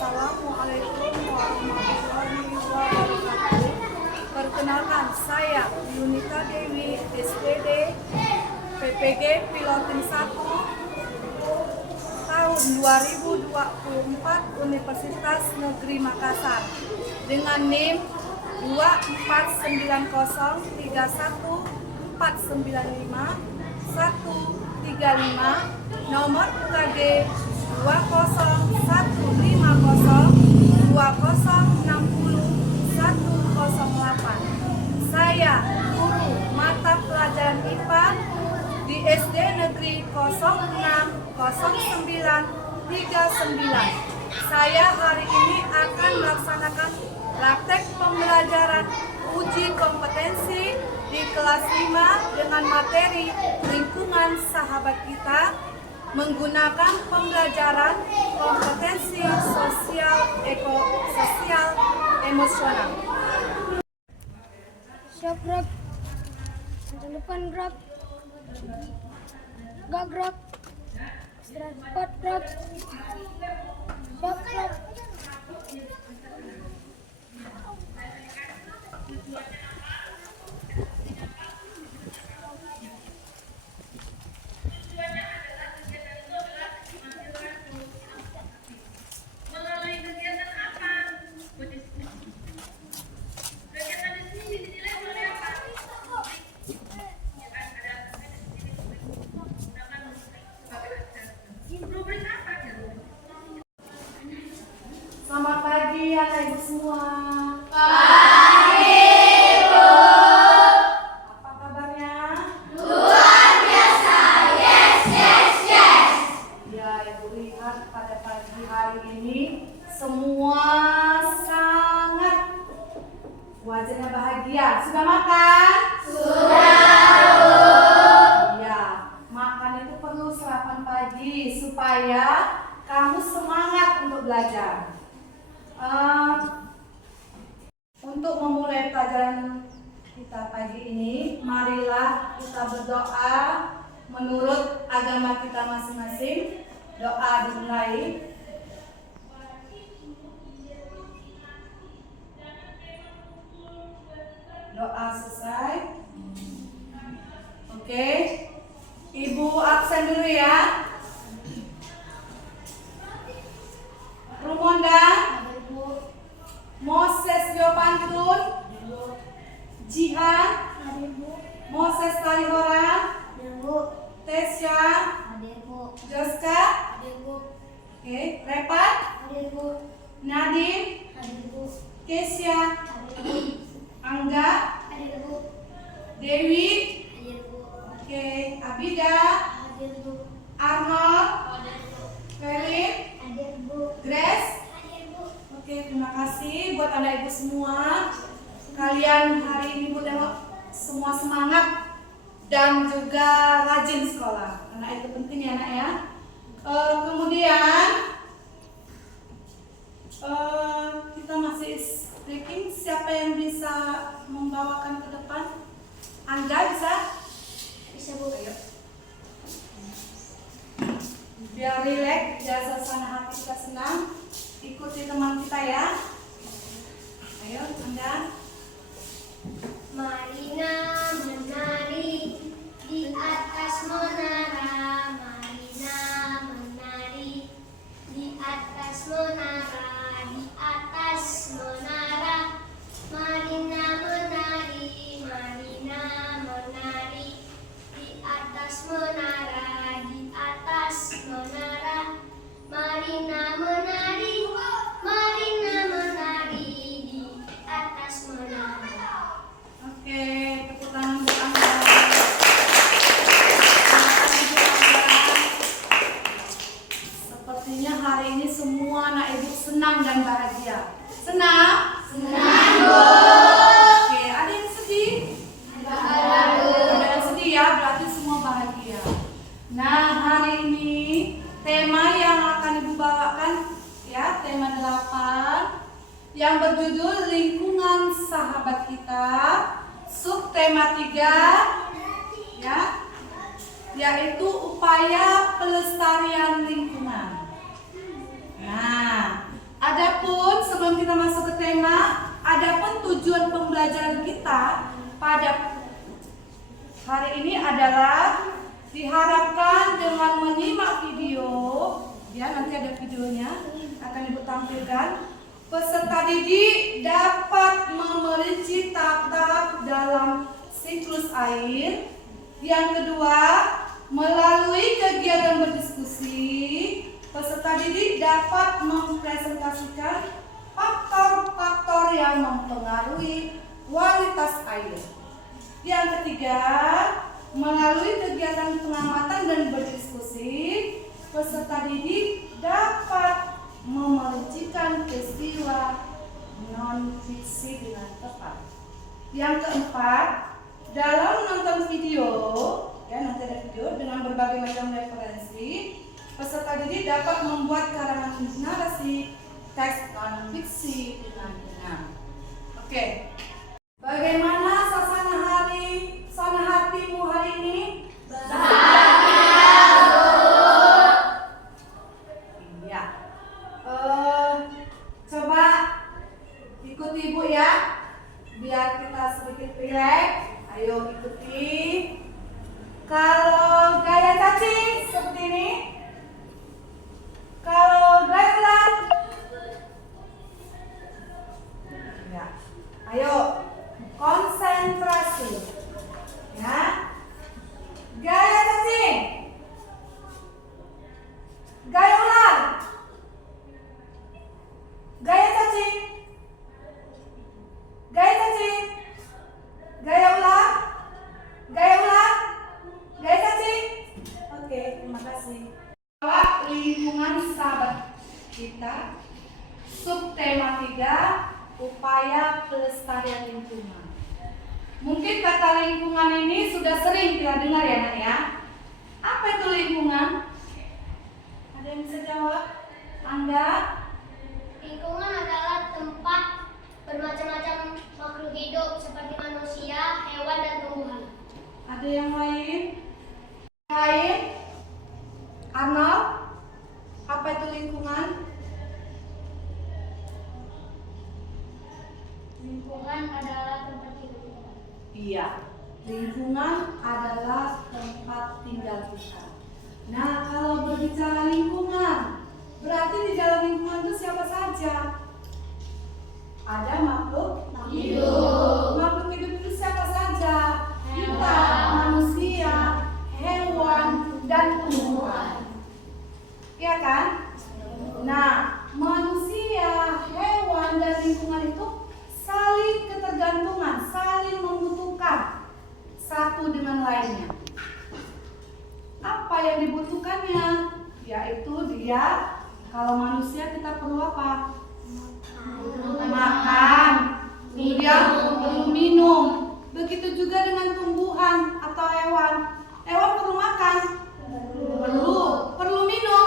Assalamualaikum warahmatullahi wabarakatuh. Perkenalkan, saya Yunita Dewi, SPD PPG Pilotin 1 tahun 2024 Universitas Negeri Makassar dengan NIM 24195195135 nomor UKG 20150600108. Saya guru mata pelajaran IPA di SD Negeri 060939. Saya hari ini akan melaksanakan praktek pembelajaran uji kompetensi di kelas 5 dengan materi lingkungan sahabat kita menggunakan pembelajaran kompetensi sosial emosional. Siap gerak, depan gerak, gak gerak, istirahat gerak, siap gerak. lagi supaya kamu semangat untuk belajar. Untuk memulai pelajaran kita pagi ini, marilah kita berdoa menurut agama kita masing-masing. Doa dimulai. Doa selesai. Oke. Ibu absen dulu ya. Rumonda, Moses Yopantun, Jihan, Moses Talihora, Tesya, Joska, oke, Repat, Nadim, Kesya, Angga, Dewi, oke, Abida, Arnold, Felix, Grace. Oke, terima kasih buat anak ibu semua. Kalian hari ini bu semua semangat dan juga rajin sekolah. Karena itu penting ya nak ya. Kemudian kita masih speaking. Siapa yang bisa membawakan ke depan? Anda bisa? Bisa bu. Ayo. Biar rileks, biar suasana hati kita senang. Ikuti teman kita ya. Ayo, Anda. Marina menari di atas menara. Marina menari di atas menara. Di atas menara. Marina menari. Marina menari di atas menara. Di atas menara. Marina menari. Marina menari di atas menara. Oke, tepuk tangan untuk Anda. Terima kasih Bu Anda. Sepertinya hari ini semua anak ibu senang dan bahagia. Senang? Senang Bu. Oke, ada yang sedih? Ada yang sedih ya, berarti semua bahagia. Nah, hari ini tema yang akan ibu bawakan ya, tema 8 yang berjudul lingkungan sahabat kita. Subtema 3 ya, yaitu upaya pelestarian lingkungan. Nah, adapun sebelum kita masuk ke tema, adapun tujuan pembelajaran kita pada hari ini adalah diharapkan dengan menyimak video, ya nanti ada videonya akan ibu tampilkan. Peserta didik dapat memerinci tahap dalam siklus air. Yang kedua, melalui kegiatan berdiskusi, peserta didik dapat mempresentasikan faktor-faktor yang mempengaruhi kualitas air. Yang ketiga, melalui kegiatan pengamatan dan berdiskusi, peserta didik dapat memerincikan peristiwa non-fiksi dengan tepat. Yang keempat, dalam menonton video, ya nanti ada video dengan berbagai macam referensi, peserta didik dapat membuat karangan narasi teks non-fiksi dengan benar. Oke, bagaimana suasana hatimu hari ini? Coba ikuti ibu ya, biar kita sedikit rileks. Ayo ikuti. Kalau gaya cacing seperti ini. Kalau gaya ular, ya. Ayo konsentrasi. Ya. Gaya cacing. Gaya ular. Gaya cacing. Gaya cacing. Gaya ular. Gaya ular. Gaya cacing. Oke, terima kasih. Lingkungan sahabat kita. Subtema 3, upaya pelestarian lingkungan. Mungkin kata lingkungan ini sudah sering kita dengar ya nak ya. Apa itu lingkungan? Anda? Lingkungan adalah tempat bermacam-macam makhluk hidup seperti manusia, hewan, dan tumbuhan. Ada yang lain? Lain? Arnold? Apa itu lingkungan? Lingkungan adalah tempat hidup kita. Iya, lingkungan adalah tempat tinggal kita. Nah, kalau berbicara lingkungan, berarti di dalam lingkungan itu siapa saja? Ada makhluk hidup. Makhluk hidup itu siapa saja? Kita, manusia, hewan, dan tumbuhan. Iya kan? Nah, manusia, hewan, dan lingkungan itu saling ketergantungan, saling membutuhkan satu dengan lainnya. Apa yang dibutuhkannya? Yaitu dia, kalau manusia kita perlu apa? Makan, kemudian perlu minum. Begitu juga dengan tumbuhan atau hewan. Hewan perlu makan, perlu minum,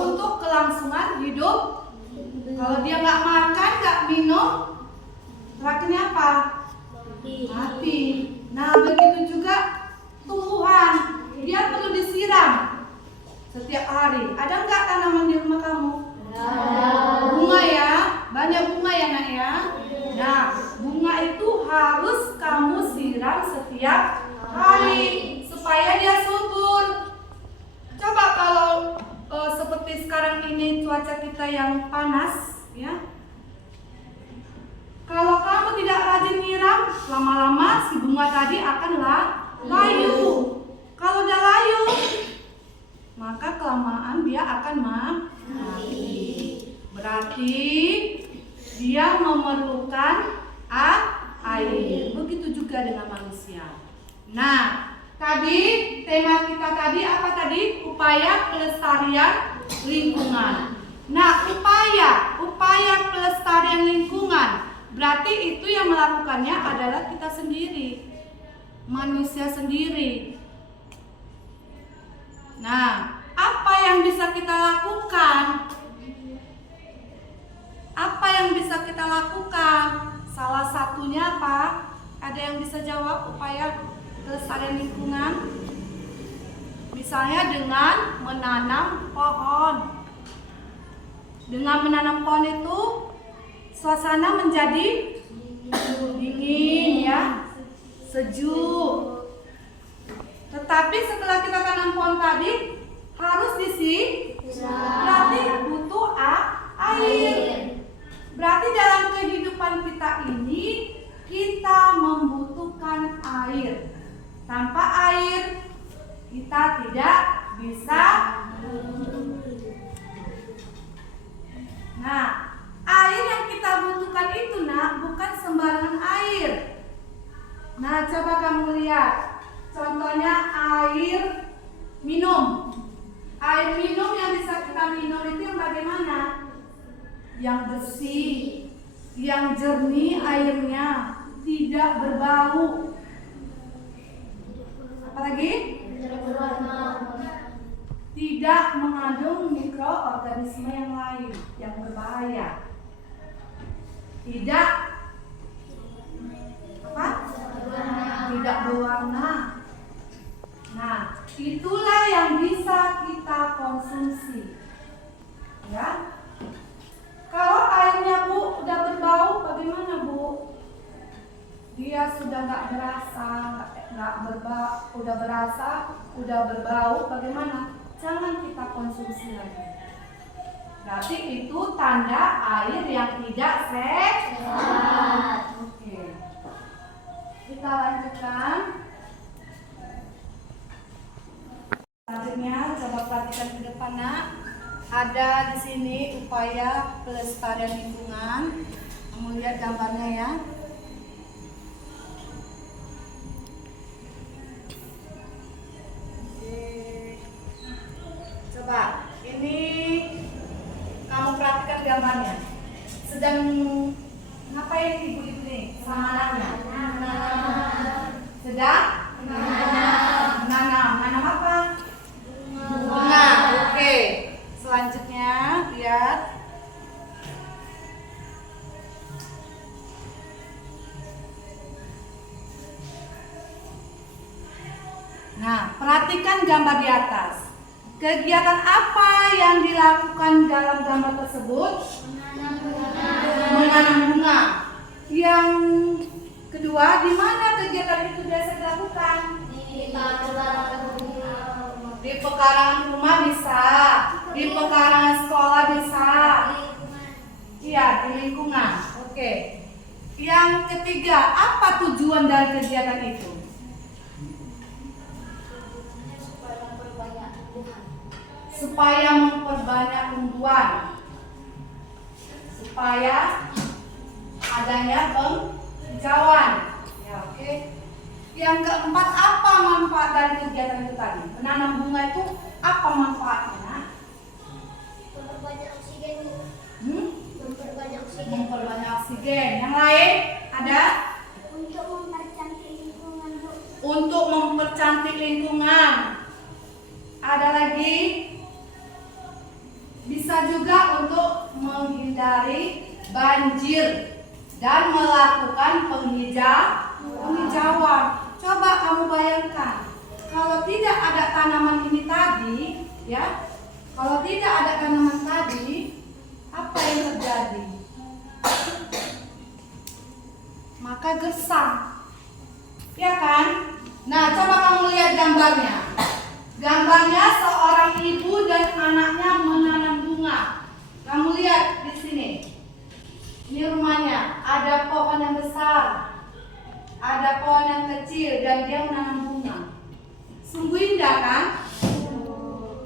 untuk kelangsungan hidup. Kalau dia nggak makan, nggak minum, terakhirnya apa? Mati. Nah, begitu juga tumbuhan, dia perlu disiram setiap hari. Ada nggak tanaman di rumah kamu? Bunga ya, banyak bunga ya nak ya. Nah, bunga itu harus kamu siram setiap hari supaya dia subur. Coba kalau seperti sekarang ini cuaca kita yang panas, ya. Kalau kamu tidak rajin nyiram, lama-lama si bunga tadi akan layu. Kalau udah layu, maka kelamaan dia akan mati. Berarti dia memerlukan air. Begitu juga dengan manusia. Nah, tadi tema kita tadi apa tadi? Upaya pelestarian lingkungan. Nah, upaya pelestarian lingkungan berarti itu yang melakukannya adalah kita sendiri, manusia sendiri. Nah, apa yang bisa kita lakukan? Apa yang bisa kita lakukan? Salah satunya apa? Ada yang bisa jawab upaya pelestarian lingkungan? Misalnya dengan menanam pohon. Dengan menanam pohon itu suasana menjadi dingin ya, sejuk. Tetapi setelah kita tanam pohon tadi harus berarti butuh air. Berarti dalam kehidupan kita ini kita membutuhkan air. Tanpa air kita tidak bisa. Nah, air yang kita butuhkan itu bukan sembarangan air. Nah, coba kamu lihat. Contohnya air minum. Air minum yang bisa kita minum itu yang bagaimana? Yang bersih, yang jernih airnya, tidak berbau. Apalagi? Tidak mengandung mikroorganisme yang lain yang berbahaya. Tidak Tidak berwarna. Nah, itulah yang bisa kita konsumsi. Ya. Kalau airnya Bu udah berbau, bagaimana Bu? Dia sudah nggak berasa, nggak berbau, udah berbau, bagaimana? Jangan kita konsumsi lagi. Berarti itu tanda air yang tidak sehat. Oke. Kita lanjutkan. Selanjutnya coba perhatikan ke depan nak. Ada di sini upaya pelestarian lingkungan. Kamu lihat gambarnya ya. Coba ini kamu perhatikan gambarnya. Sedang ngapain ibu-ibu nih sama anaknya? Sedang menanam apa? Bunga. Oke. Selanjutnya Nah, perhatikan gambar di atas. Kegiatan apa yang dilakukan dalam gambar tersebut? Menanam bunga. Yang kedua, di mana kegiatan itu biasa dilakukan? Di pekarangan rumah bisa, di pekarangan sekolah bisa. Iya, di lingkungan. Oke. Yang ketiga, apa tujuan dari kegiatan itu? Supaya memperbanyak tumbuhan. Supaya adanya penghijauan. Ya, oke. Yang keempat, apa manfaat dari kegiatan itu tadi? Menanam bunga itu apa manfaatnya? Memperbanyak oksigen. Memperbanyak oksigen. Memperbanyak oksigen. Yang lain ada? Untuk mempercantik lingkungan, Bu. Untuk mempercantik lingkungan. Ada lagi? Bisa juga untuk menghindari banjir dan melakukan penghijauan. Coba kamu bayangkan, kalau tidak ada tanaman ini tadi, ya, kalau tidak ada tanaman tadi, apa yang terjadi? Maka gersang, ya kan? Nah, coba kamu lihat gambarnya. Gambarnya seorang ibu dan anaknya menanam bunga. Kamu lihat di sini. Ini rumahnya, ada pohon yang besar, ada pohon yang kecil, dan dia menanam bunga. Sungguh indah kan?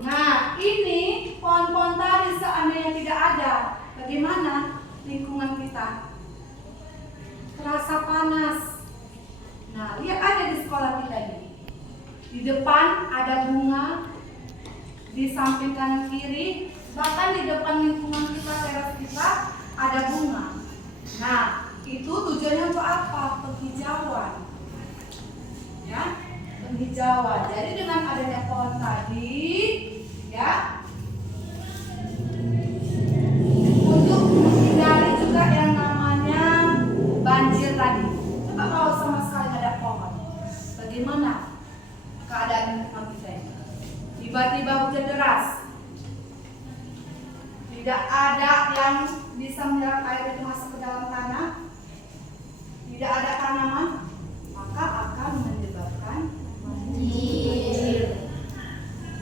Nah, ini pohon-pohon tadi seandainya tidak ada, bagaimana lingkungan kita? Terasa panas. Nah, lihat ada di sekolah kita ini. Di depan ada bunga, di samping kanan kiri, bahkan di depan lingkungan kita, teras kita ada bunga. Nah, itu tujuannya untuk apa? Penghijauan. Ya, penghijauan. Jadi dengan adanya pohon tadi, ya, untuk menghindari juga yang namanya banjir tadi. Coba kalau sama sekali nggak ada pohon, bagaimana keadaan lingkungan kita ini? Tiba-tiba hujan deras, tidak ada yang bisa menyerap air itu masuk ke dalam tanah, tidak ada tanaman, maka akan menyebabkan banjir.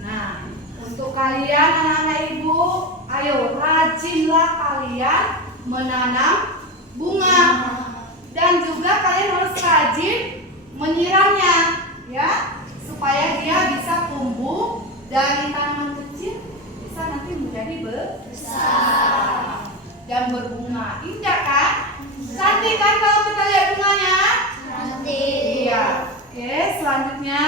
Nah, untuk kalian anak-anak ibu, ayo rajinlah kalian menanam bunga, dan juga kalian harus rajin menyiramnya, ya, supaya dia bisa tumbuh dari tanaman kecil bisa nanti menjadi besar dan berbunga. Indah kan? Cantik kan kalau kita lihat bunganya? Cantik. Iya. Oke, selanjutnya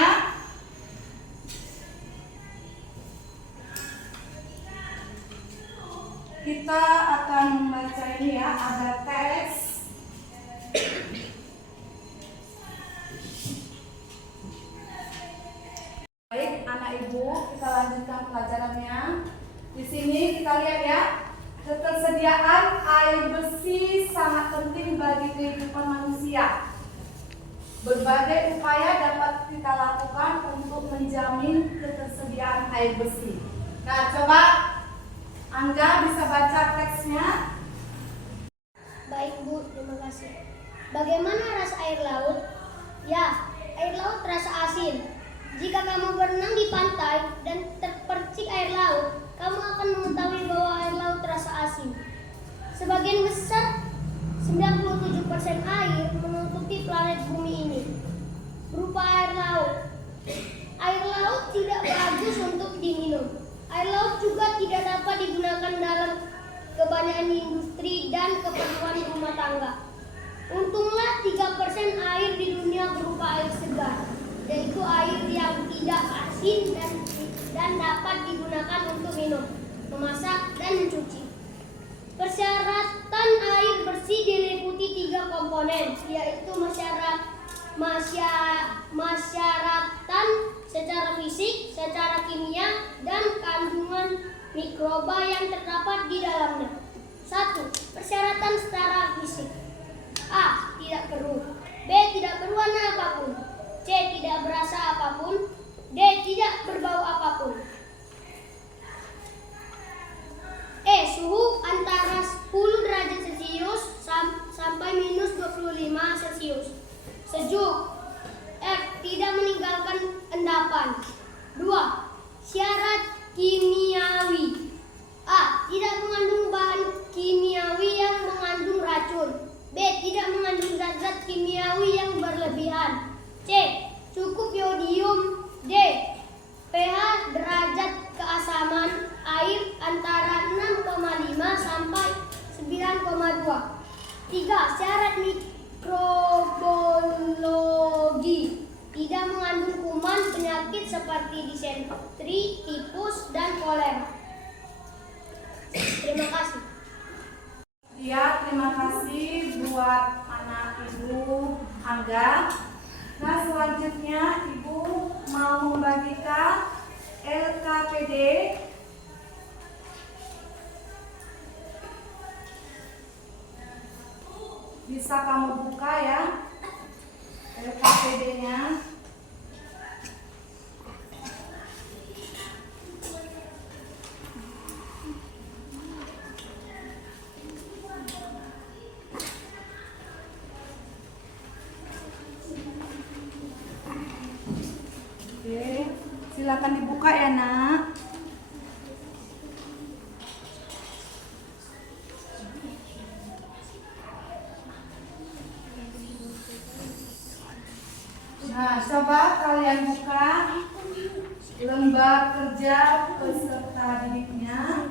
kita akan membaca ini ya, ada teks. Baik, anak ibu, kita lanjutkan pelajarannya. Di sini kita lihat ya, ketersediaan air bersih sangat penting bagi kehidupan manusia. Berbagai upaya dapat kita lakukan untuk menjamin ketersediaan air bersih. Nah, coba Angga bisa baca teksnya. Baik, Bu, terima kasih. Bagaimana rasa air laut? Ya, air laut terasa asin. Jika kamu berenang di pantai dan terpercik air laut, kamu akan mengetahui bahwa air laut terasa asin. Sebagian besar, 97% air menutupi planet bumi ini, berupa air laut. Air laut tidak bagus untuk diminum. Air laut juga tidak dapat digunakan dalam kebanyakan industri dan keperluan rumah tangga. Untunglah 3% air di dunia berupa air segar, yaitu air yang tidak asin dan dapat digunakan untuk minum, memasak, dan mencuci. Persyaratan air bersih diliputi 3 komponen, yaitu masyaratan secara fisik, secara kimia, dan kandungan mikroba yang terdapat di dalamnya. 1. Persyaratan secara fisik. A. Tidak keruh. B. Tidak berwarna apapun. C. Tidak berasa apapun. Kedua, syarat kimiawi. A. Tidak mengandung bahan kimiawi yang mengandung racun. B. Tidak mengandung zat-zat kimiawi yang berlebihan. C. Cukup yodium. D. pH derajat keasaman air antara 6,5 sampai 9,2. 3. Syarat mikrobiologi. Tidak mengandung kuman penyakit seperti disentri, tipus, dan kolera. Terima kasih. Ya, terima kasih buat anak Ibu Angga. Nah, selanjutnya Ibu mau membagikan LKPD. Bisa kamu buka ya LKPD-nya. Oke, silakan dibuka ya, Nak. Nah, coba kalian buka lembar kerja peserta didiknya.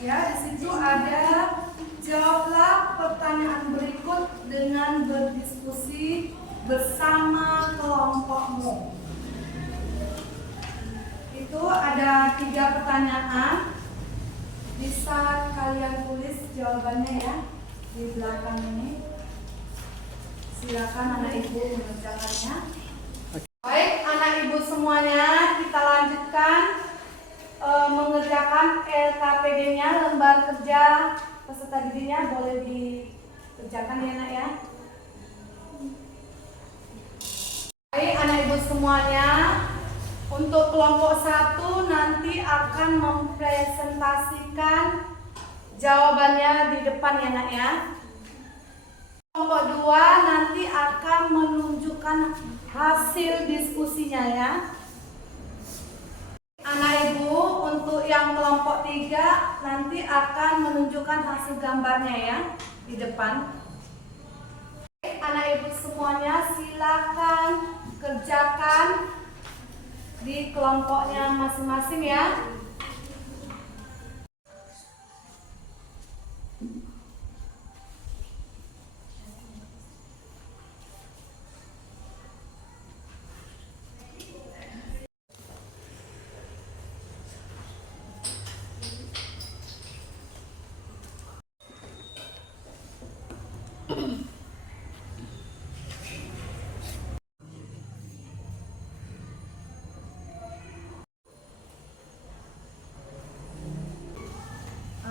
Ya, di situ ada jawablah pertanyaan berikut dengan berdiskusi bersama kelompokmu. Itu ada 3 pertanyaan. Bisa kalian tulis jawabannya ya di belakang ini. Silakan anak ibu mengerjakannya. Baik, anak ibu semuanya, kita lanjutkan mengerjakan LKPD-nya, lembar kerja peserta didiknya. Boleh dikerjakan ya, Nak ya. Baik, anak ibu semuanya, untuk kelompok 1 nanti akan mempresentasikan jawabannya di depan ya, Nak ya. Kelompok 2 nanti akan menunjukkan hasil diskusinya ya. Anak ibu, untuk yang kelompok 3 nanti akan menunjukkan hasil gambarnya ya di depan. Anak ibu semuanya, silakan kerjakan di kelompoknya masing-masing ya.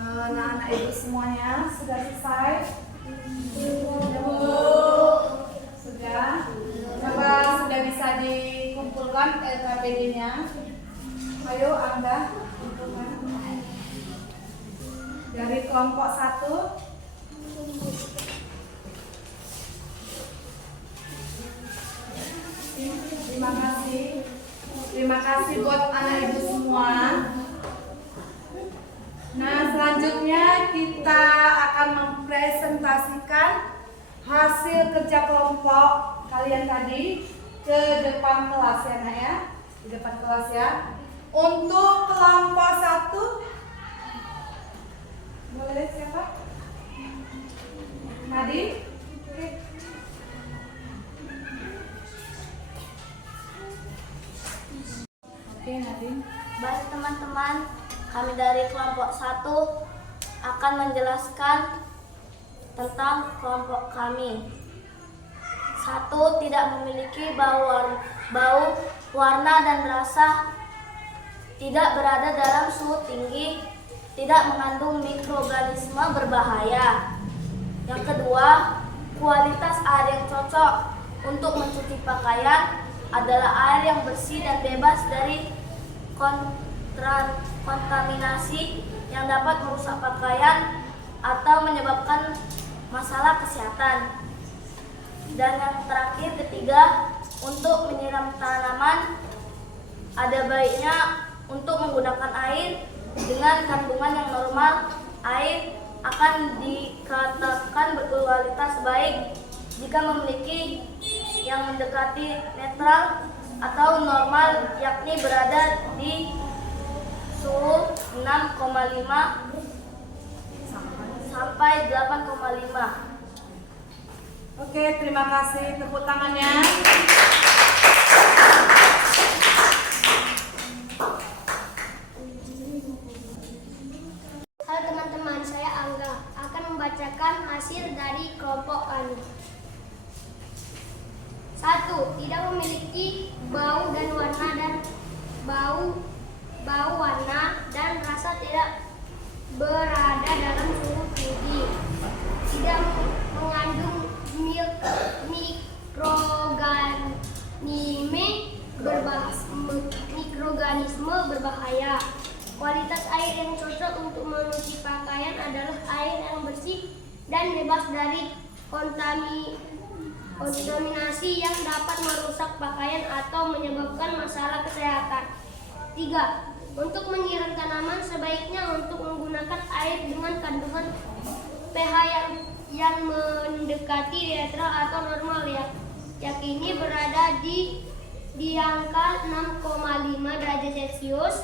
Nah, anak ibu semuanya sudah selesai? Sudah? Coba sudah bisa dikumpulkan LKPD-nya. Ayo Angga, kumpulkan. Dari kelompok 1. Terima kasih. Terima kasih buat anak ibu semua. Nah, selanjutnya kita akan mempresentasikan hasil kerja kelompok kalian tadi ke depan kelas ya, Nak ya. Di depan kelas ya. Untuk kelompok 1, boleh siapa? Nadi? Oke. Oke, Nadi. Baik teman-teman, kami dari kelompok 1 akan menjelaskan tentang kelompok kami. 1. Tidak memiliki bau, warna dan rasa, tidak berada dalam suhu tinggi, tidak mengandung mikroorganisme berbahaya. Yang kedua, kualitas air yang cocok untuk mencuci pakaian adalah air yang bersih dan bebas dari kontaminasi yang dapat merusak pakaian atau menyebabkan masalah kesehatan. Dan yang terakhir, ketiga, untuk menyiram tanaman ada baiknya untuk menggunakan air dengan kandungan yang normal. Air akan dikatakan berkualitas baik jika memiliki yang mendekati netral atau normal, yakni berada di suhu 6,5 sampai 8,5. Oke, terima kasih. Tepuk tangannya. Halo teman-teman, saya Angga akan membacakan hasil dari kelompok kami. 1. Tidak memiliki bau warna dan rasa, tidak berada dalam suhu tinggi, tidak mengandung mikroorganisme berbahaya. Kualitas air yang cocok untuk mencuci pakaian adalah air yang bersih dan bebas dari kontaminasi yang dapat merusak pakaian atau menyebabkan masalah kesehatan. 3. Untuk menyiram tanaman sebaiknya untuk menggunakan air dengan kandungan pH yang mendekati netral atau normal, yakni berada di angka 6,5 derajat Celcius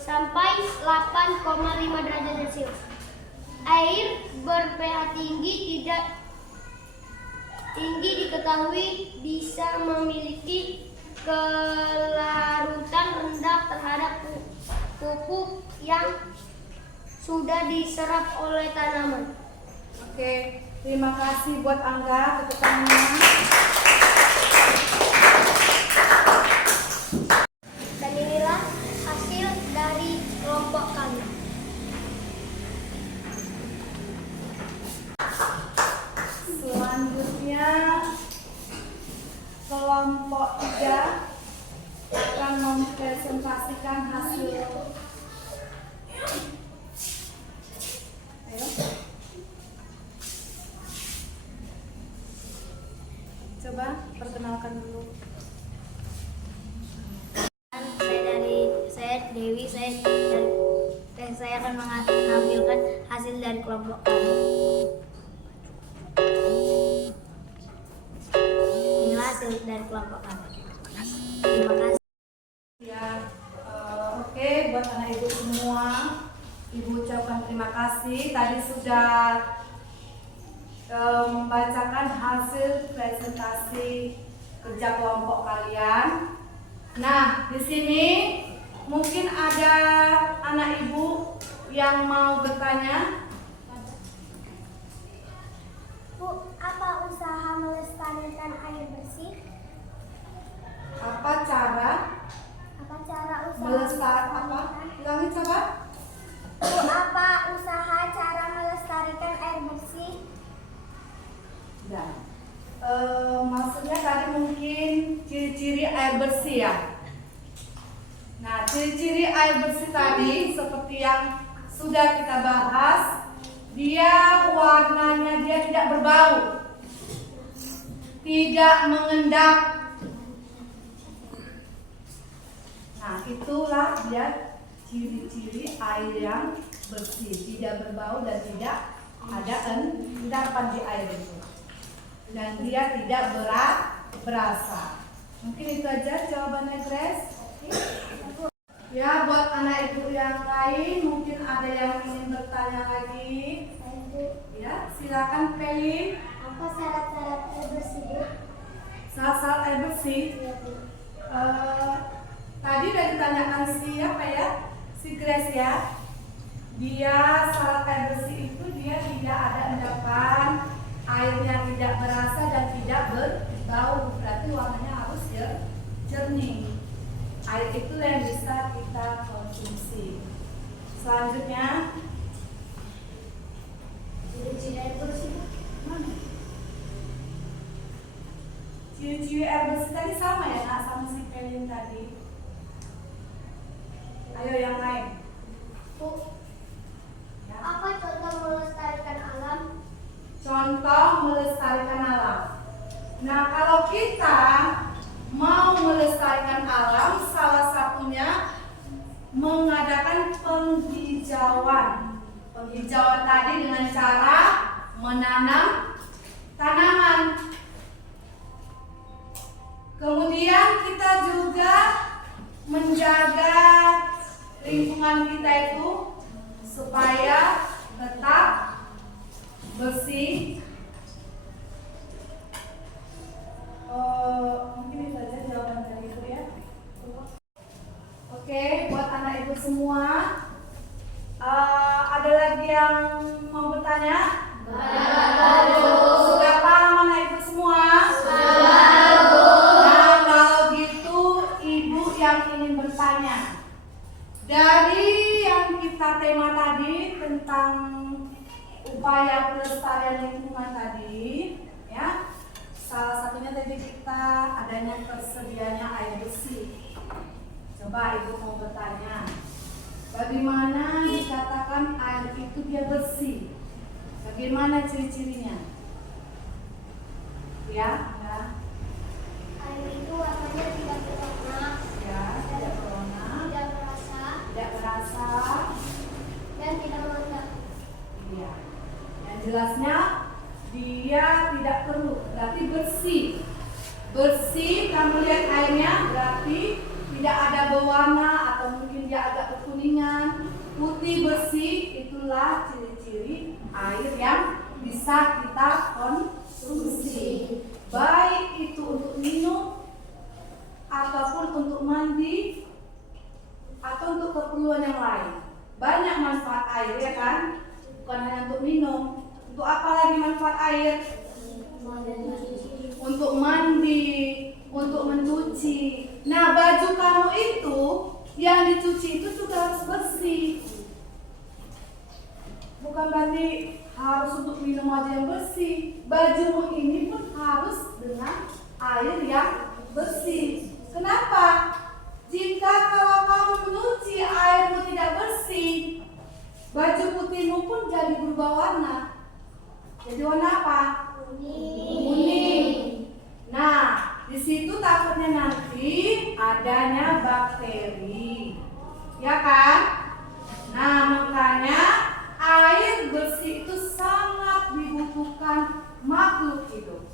sampai 8,5 derajat Celcius. Air ber-pH tinggi diketahui bisa memiliki kelarutan rendah terhadap pupuk yang sudah diserap oleh tanaman. Oke, terima kasih buat Angga. Tepuk tangannya. Dan inilah hasil dari kelompok kami. Selanjutnya kelompok 3 akan mempresentasikan hasil. Ayo. Coba perkenalkan dulu. Saya Dewi, saya akan menampilkan hasil dari kelompok kami. Inilah hasil dari kelompok kami. Terima kasih. Ya, oke, buat anak ibu semua, ibu ucapkan terima kasih. Tadi sudah membacakan hasil presentasi kerja kelompok kalian. Nah, di sini mungkin ada anak ibu yang mau bertanya. Bu, apa usaha melestarikan air bersih? Apa cara Usaha melestarikan? Ulangi coba. Bu, apa usaha cara melestarikan air bersih? Dan maksudnya tadi mungkin ciri-ciri air bersih ya. Nah, ciri-ciri air bersih tadi seperti yang sudah kita bahas, dia warnanya dia tidak berbau, tidak mengendap. Nah, itulah dia ciri-ciri air yang bersih, tidak berbau dan tidak ada endapan di air itu. Dan dia tidak berasa. Mungkin itu aja jawabannya, Grace. Ya, buat anak ibu yang lain mungkin ada yang ingin bertanya lagi. Ya, silakan Pelin. Apa syarat-syarat air bersih, Bu? Syarat air bersih. Tadi udah ditanyakan siapa ya? Si Grace ya. Dia syarat air bersih itu dia tidak ada endapan, airnya tidak berasa dan tidak berbau, berarti warnanya harus jernih. Air itu yang bisa kita konsumsi. Selanjutnya, Ciri-ciri air bersih, Bu? mana? Ciri-ciri air bersih tadi sama ya, Nak, sama si Pelin tadi. Ayo yang lain. Bu, apa contoh melestarikan alam? Contoh melestarikan alam. Nah, kalau kita mau melestarikan alam, salah satunya hijauan tadi dengan cara menanam tanaman. Kemudian kita juga menjaga lingkungan kita itu supaya tetap bersih. Mungkin itu saja jawaban dari Ibu ya. Oke, buat anak Ibu semua, ada lagi yang mau bertanya? Sudah paham anak Ibu semua? Nah, kalau gitu Ibu yang ingin bertanya, dari yang kita tema tadi tentang upaya pelestarian lingkungan tadi, ya, salah satunya tadi kita adanya tersedianya air bersih. Coba Ibu mau bertanya, bagaimana dikatakan air itu dia bersih? Bagaimana ciri-cirinya? Ya, ya. Air itu warnanya tidak berwarna, Ya, tidak berwarna, tidak berasa, dan tidak mengandung. iya. Yang jelasnya dia tidak keruh, berarti bersih. Bersih, kamu lihat airnya berarti tidak ada berwarna atau mungkin dia agak kekuningan. Putih bersih, itulah ciri-ciri air yang bisa kita konsumsi. Baik itu untuk minum ataupun untuk mandi atau untuk keperluan yang lain. Banyak manfaat air ya kan? Bukan hanya untuk minum. Untuk apa lagi manfaat air? Untuk mandi, untuk mencuci. Nah, baju kamu itu yang dicuci itu juga harus bersih. Bukan berarti harus untuk minum aja yang bersih. Bajumu ini pun harus dengan air yang bersih. Kenapa? Jika kalau kamu mencuci airmu tidak bersih, baju putihmu pun jadi berubah warna. Jadi warna apa? Kuning. Nah, di situ takutnya nanti adanya bakteri, ya kan? Nah, makanya air bersih itu sangat dibutuhkan makhluk hidup,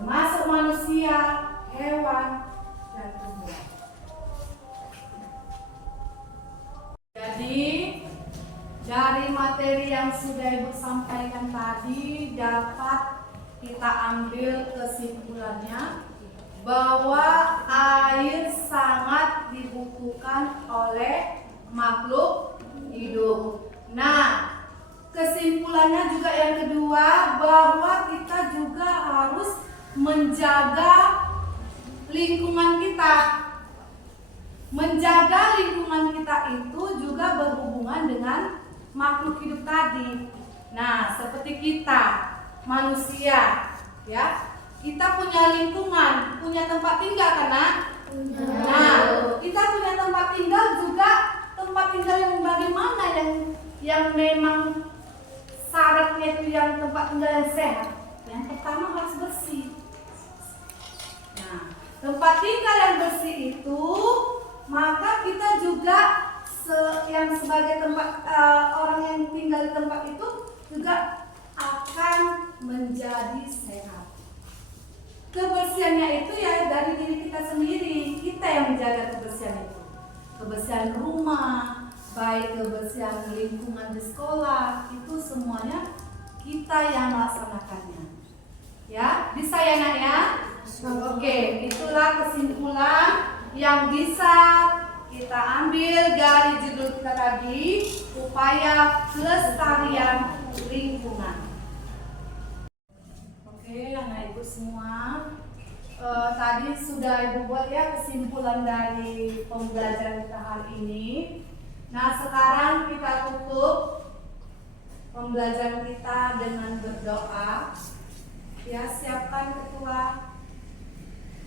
termasuk manusia, hewan, dan tumbuhan. Jadi dari materi yang sudah Ibu sampaikan tadi dapat kita ambil kesimpulannya bahwa air sangat dibutuhkan oleh makhluk hidup. Nah, kesimpulannya juga yang kedua bahwa kita juga harus menjaga lingkungan kita. Menjaga lingkungan kita itu juga berhubungan dengan makhluk hidup tadi. Nah, seperti kita manusia, ya, kita punya lingkungan, punya tempat tinggal kan, Nak? Nah, kita punya tempat tinggal juga tempat tinggal yang bagaimana yang memang syaratnya itu yang tempat tinggal yang sehat. Yang pertama harus bersih. Nah, tempat tinggal yang bersih itu maka kita juga yang sebagai tempat orang yang tinggal di tempat itu juga akan menjadi sehat. Kebersihannya itu ya dari diri kita sendiri, kita yang menjaga kebersihan itu. Kebersihan rumah, baik kebersihan lingkungan di sekolah, itu semuanya kita yang melaksanakannya. Ya, bisa ya Nak ya? Oke, itulah kesimpulan yang bisa kita ambil dari judul kita tadi, upaya pelestarian lingkungan. Oke, anak ibu semua, tadi sudah ibu buat ya kesimpulan dari pembelajaran kita hari ini. Nah, sekarang kita tutup pembelajaran kita dengan berdoa. Ya, siapkan ketua.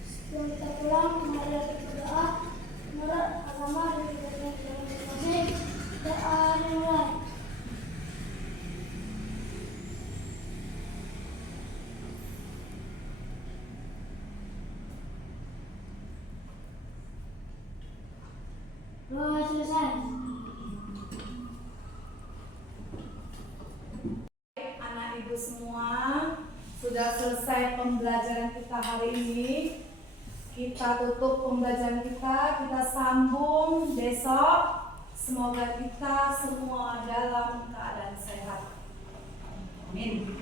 Sebelum kita pulang, mari kita berdoa menurut agama dan kita masing-masing. Doa dimulai. Doa selesai. Ibu semua, sudah selesai pembelajaran kita hari ini. Kita tutup pembelajaran kita sambung besok. Semoga kita semua dalam keadaan sehat. Amin.